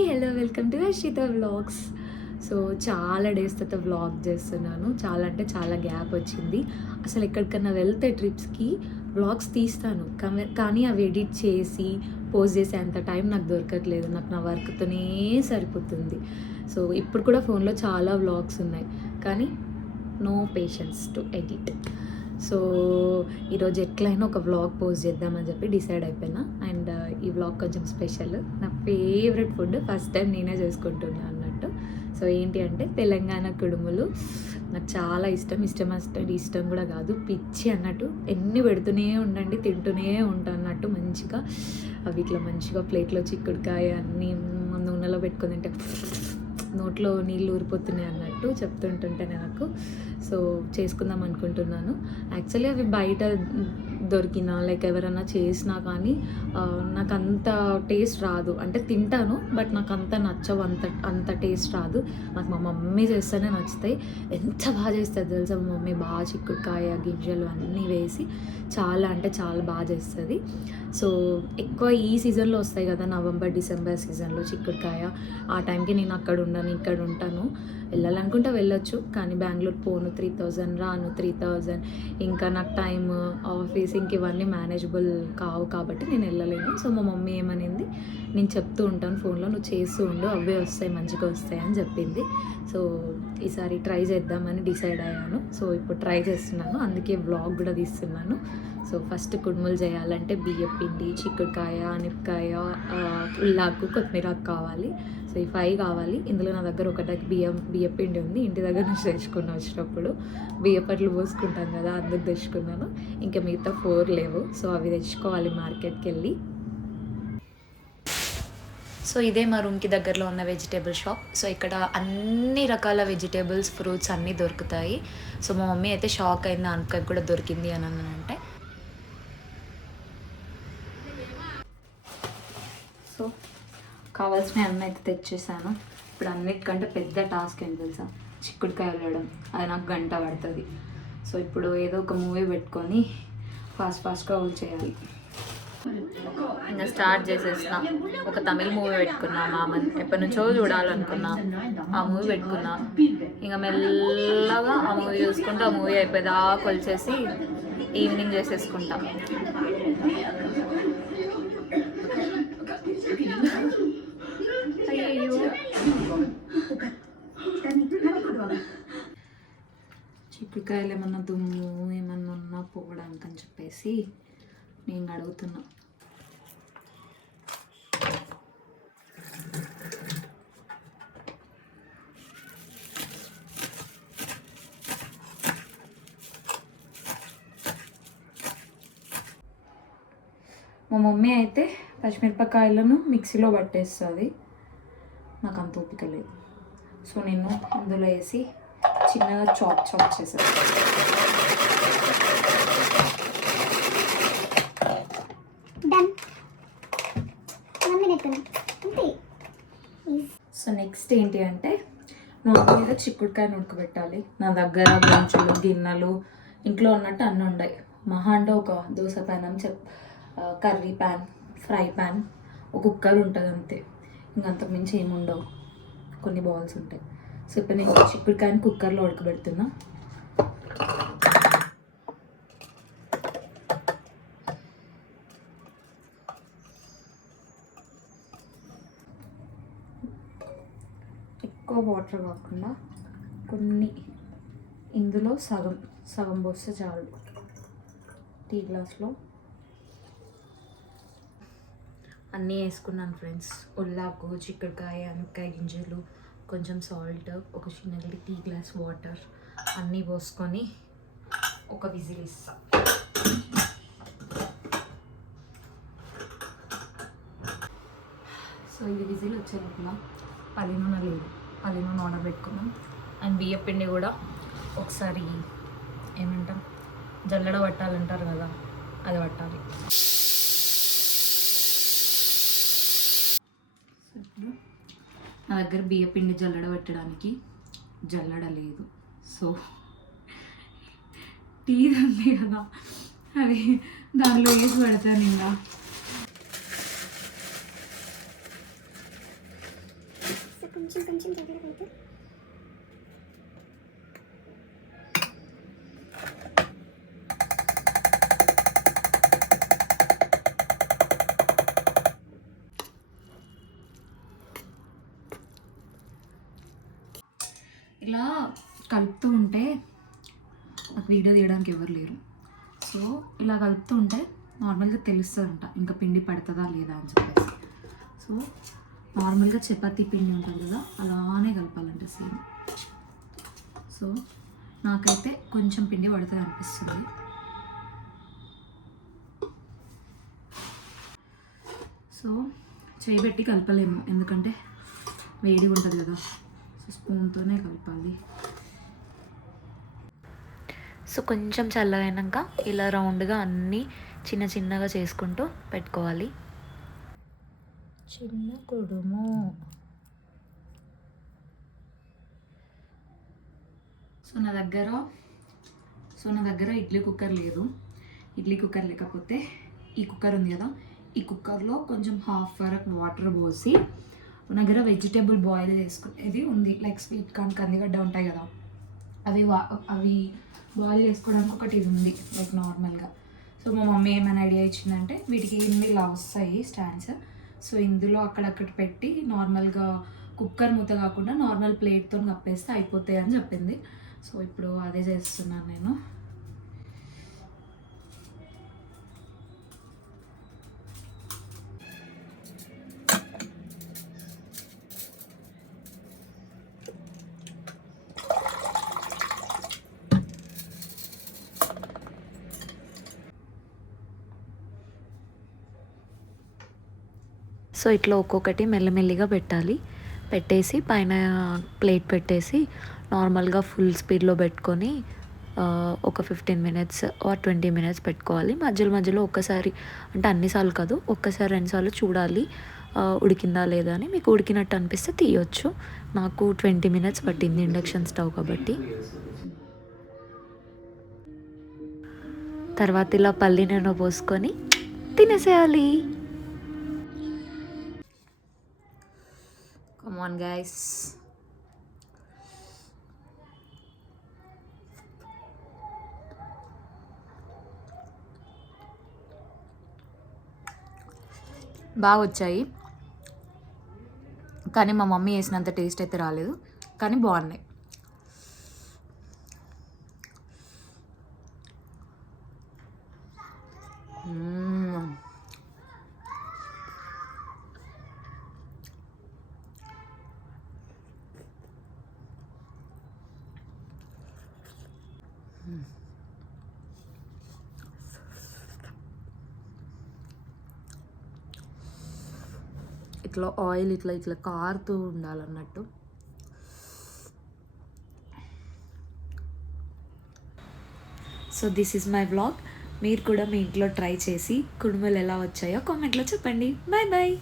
Hi hello welcome to Harshitha vlogs. So చాలా days తర్వాత vlog చేస్తున్నాను. చాలా అంటే చాలా గ్యాప్ వచ్చింది. అసలు ఎక్కడికన్నా వెళ్తే ట్రిప్స్కి వ్లాగ్స్ తీస్తాను, కానీ అవి ఎడిట్ చేసి పోస్ట్ చేసే అంత టైం నాకు దొరకట్లేదు. నాకు నా వర్క్తోనే సరిపోతుంది. సో ఇప్పుడు కూడా ఫోన్లో చాలా వ్లాగ్స్ ఉన్నాయి, కానీ no patience to edit. So ఈరోజు ఎట్లయినా ఒక వ్లాగ్ పోస్ట్ చేద్దామని చెప్పి డిసైడ్ అయిపోయినా. అండ్ ఈ వ్లాగ్ కొంచెం స్పెషల్. నా ఫేవరెట్ ఫుడ్ ఫస్ట్ టైం నేనే చేసుకుంటున్నాను అన్నట్టు. సో ఏంటి అంటే తెలంగాణ కుడుములు. నాకు చాలా ఇష్టం కూడా కాదు, పిచ్చి అన్నట్టు. ఎన్ని పెడుతూనే ఉండండి, తింటూనే ఉంటాను అన్నట్టు. మంచిగా అవి ఇట్లా మంచిగా ప్లేట్లో చిక్కుడుకాయ అన్నీ నూనెలో పెట్టుకొని తింటే నోట్లో నీళ్ళు ఊరిపోతున్నాయి అన్నట్టు చెప్తుంటుంటే నాకు. సో చేసుకుందాం అనుకుంటున్నాను. యాక్చువల్లీ అవి బయట దొరికినా లైక్ ఎవరైనా చేసినా కానీ నాకు అంత టేస్ట్ రాదు. అంటే తింటాను, బట్ నాకు అంత నచ్చవు, అంత టేస్ట్ రాదు. నాకు మా మమ్మీ చేస్తేనే నచ్చుతాయి. ఎంత బాగా చేస్తుంది తెలుసా మా మమ్మీ. బాగా చిక్కుడుకాయ గింజలు అన్నీ వేసి చాలా అంటే చాలా బాగా చేస్తుంది. సో ఎక్కువ ఈ సీజన్లో వస్తాయి కదా, నవంబర్ డిసెంబర్ సీజన్లో చిక్కుడుకాయ. ఆ టైంకి నేను అక్కడ ఉండను, ఇక్కడ ఉంటాను. వెళ్ళాలనుకుంటే వెళ్ళొచ్చు, కానీ బెంగళూరు పోను 3000, రాను 3000. ఇంకా నాకు టైం, ఆఫీస్, ఇంక ఇవన్నీ మేనేజబుల్ కావు కాబట్టి నేను వెళ్ళలేను. సో మా మమ్మీ ఏమనింది, నేను చెప్తూ ఉంటాను ఫోన్లో, నువ్వు చేస్తూ ఉండు, అవే వస్తాయి, మంచిగా వస్తాయి అని చెప్పింది. సో ఈసారి ట్రై చేద్దామని డిసైడ్ అయ్యాను. సో ఇప్పుడు ట్రై చేస్తున్నాను, అందుకే వ్లాగ్ కూడా తీస్తున్నాను. సో ఫస్ట్ కుడుములు చేయాలంటే బియ్యం పిండి, చిక్కుడుకాయ, అనపకాయ, ఉల్లాకు, కొత్తిమీరాకు కావాలి. సో ఈ 5 కావాలి. ఇందులో నా దగ్గర ఒకటి బియ్యం పిండి ఉంది, ఇంటి దగ్గర నుంచి తెచ్చుకున్నాను. వచ్చినప్పుడు బియ్యపట్లు పోసుకుంటాం కదా, అందుకు తెచ్చుకున్నాను. ఇంకా మిగతా 4 లేవు. సో అవి తెచ్చుకోవాలి మార్కెట్కి వెళ్ళి. సో ఇదే మా రూమ్కి దగ్గరలో ఉన్న వెజిటేబుల్ షాప్. సో ఇక్కడ అన్ని రకాల వెజిటేబుల్స్, ఫ్రూట్స్ అన్నీ దొరుకుతాయి. సో మా మమ్మీ అయితే షాక్ అయింది, అనపకాయ కూడా దొరికింది అని అంటే. సో కావాల్సిన అన్నీ అయితే తెచ్చేసాను. ఇప్పుడు అన్నిటికంటే పెద్ద టాస్క్ ఏంటి తెలుసా, చిక్కుడుకాయ వెళ్ళడం. అది నాకు గంట పడుతుంది. సో ఇప్పుడు ఏదో ఒక మూవీ పెట్టుకొని ఫాస్ట్గా చేయాలి. ఇంకా స్టార్ట్ చేసేసిన. ఒక తమిళ్ మూవీ పెట్టుకున్నా, మామని ఎప్పటి నుంచో చూడాలనుకున్నా. ఆ మూవీ పెట్టుకున్నా. ఇంకా మెల్లగా ఆ మూవీ చూసుకుంటూ ఆ మూవీ అయిపోయేదా కొలిచేసి ఈవినింగ్ చేసేసుకుంటా. అయ్యో చిక్కుడుకాయలు ఏమన్నా దుమ్ము ఏమన్నా ఉన్నా పోవడానికి అని చెప్పేసి నేను అడుగుతున్నా. మా మమ్మీ అయితే పచ్చిమిరపకాయలను మిక్సీలో పట్టేస్తుంది. నాకు అంత ఓపిక లేదు. సో నేను అందులో వేసి చిన్నగా చాప్ చేసేది. సో నెక్స్ట్ ఏంటి అంటే, నార్మల్గా చిక్కుడుకాయను ఉడకబెట్టాలి. నా దగ్గర బెంచులు, గిన్నెలు ఇంట్లో ఉన్నట్టు అన్నీ ఉన్నాయి. మహా అంటే ఒక dosa pan, curry pan, fry pan, ఒక కుక్కర్ ఉంటుంది అంతే. ఇంకంతకు మించి ఏమి ఉండవు. కొన్ని బౌల్స్ ఉంటాయి. సో ఇప్పుడు నేను చిక్కుడుకాయని కుక్కర్లో ఉడకబెడుతున్నా. ఎక్కువ వాటర్ కాకుండా కొన్ని, ఇందులో సగం పోస్తే చాలు. టీ గ్లాస్లో అన్నీ వేసుకున్నాను ఫ్రెండ్స్. ఉల్లాకు, చిక్కుడుకాయ, అనపకాయ గింజలు, కొంచెం సాల్ట్, ఒక చిన్న టీ గ్లాస్ వాటర్ అన్నీ పోసుకొని ఒక విజిల్ ఇస్తా. సో ఇది విజిల్ వచ్చే లోపల పల్లి నూనె ఆర్డర్ పెట్టుకున్నాం. అండ్ బియ్యం పిండి కూడా ఒకసారి ఏమంటాం, జల్లెడ పట్టాలంటారు కదా, అది పట్టాలి. నా దగ్గర బియ్యం పిండి జల్లెడ పెట్టడానికి జల్లెడ లేదు. సో టీ ఉంది కదా, అది దానిలో వేసి పెడతాను. ఇంకా కొంచెం కొంచెం దగ్గర పెడుతూ ఇలా కలుపుతూ ఉంటే నాకు వీడియో తీయడానికి ఎవరు లేరు. సో ఇలా కలుపుతూ ఉంటే నార్మల్గా తెలుస్తుందంట ఇంకా పిండి పడుతుందా లేదా అని చెప్పేసి. సో నార్మల్గా చపాతీ పిండి ఉంటుంది కదా, అలానే కలపాలంట సేమ్. సో నాకైతే కొంచెం పిండి పడుతుంది అనిపిస్తుంది. సో చేయబెట్టి కలపలేము ఎందుకంటే వేడిగా ఉంటుంది కదా. సో స్పూన్తోనే కలపాలి. సో కొంచెం చల్లగైనాక ఇలా రౌండ్గా అన్నీ చిన్న చిన్నగా చేసుకుంటూ పెట్టుకోవాలి. చిన్న కుడుము. సో నా దగ్గర ఇడ్లీ కుక్కర్ లేదు. ఇడ్లీ కుక్కర్ లేకపోతే ఈ కుక్కర్ ఉంది కదా, ఈ కుక్కర్లో కొంచెం హాఫ్ వరకు వాటర్ పోసి నా దగ్గర వెజిటేబుల్ బాయిల్ చేసుకునేది ఉంది. లైక్ స్వీట్ కార్న్, కందిగడ్డ ఉంటాయి కదా, అవి బాయిల్ చేసుకోవడానికి ఒకటి ఇది ఉంది లైక్ నార్మల్గా. సో మా మమ్మీ ఏమైనా ఐడియా ఇచ్చిందంటే వీటికి ఇలా వస్తాయి స్టాండ్స్. సో ఇందులో అక్కడక్కడ పెట్టి నార్మల్గా కుక్కర్ మూత కాకుండా నార్మల్ ప్లేట్తో కప్పేస్తే అయిపోతాయి అని చెప్పింది. సో ఇప్పుడు అదే చేస్తున్నాను నేను. సో ఇట్లా ఒక్కొక్కటి మెల్లమెల్లిగా పెట్టేసి పైన ప్లేట్ పెట్టేసి నార్మల్గా ఫుల్ స్పీడ్లో పెట్టుకొని ఒక 15 మినిట్స్ ఆర్ 20 మినిట్స్ పెట్టుకోవాలి. మధ్యలో ఒక్కసారి అంటే అన్నిసార్లు కాదు, ఒక్కసారి 2 సార్లు చూడాలి ఉడికిందా లేదా అని. మీకు ఉడికినట్టు అనిపిస్తే తీయొచ్చు. నాకు 20 మినిట్స్ పట్టింది ఇండక్షన్ స్టవ్ కాబట్టి. తర్వాత ఇలా పల్లి నూనె పోసుకొని తినేసేయాలి. Come on guys. బాగా వచ్చాయి, కానీ మా మమ్మీ వేసినంత టేస్ట్ అయితే రాలేదు, కానీ బాగున్నాయి. ఇట్లా ఆయిల్ ఇట్లా కారుతూ ఉండాలన్నట్టు. So this is my vlog. మీరు కూడా మీ ఇంట్లో ట్రై చేసి కుడుములు ఎలా వచ్చాయో కామెంట్లో చెప్పండి. Bye bye.